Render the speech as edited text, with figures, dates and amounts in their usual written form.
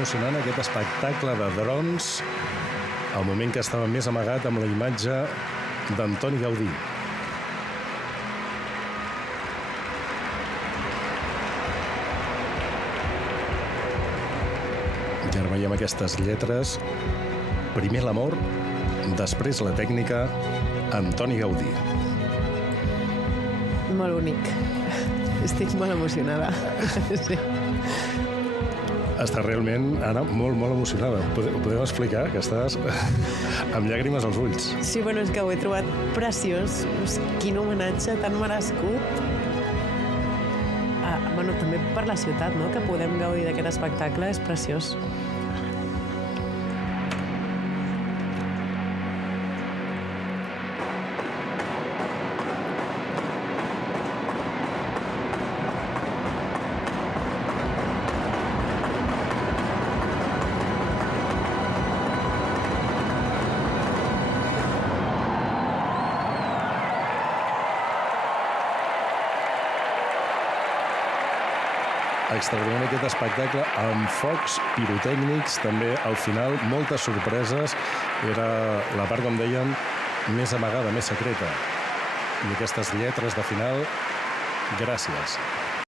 emocionant aquest espectacle de drons, el moment que estava més amagat amb la imatge d'Antoni Gaudí. I ara veiem aquestes lletres. Primer l'amor, després la tècnica, Antoni Gaudí. Molt bonic. Estic molt emocionada. Sí. Està realment, Anna, molt, molt emocionada. Ho podem explicar, que estàs amb llàgrimes als ulls. Sí, bueno, és que ho he trobat preciós. Quin homenatge tan merescut. Bueno, també per la ciutat, no?, que podem gaudir d'aquest espectacle, és preciós. Extraordinari aquest espectacle amb focs pirotècnics, també al final moltes sorpreses. Era la part, com deien, més amagada, més secreta. I aquestes lletres de final, gràcies.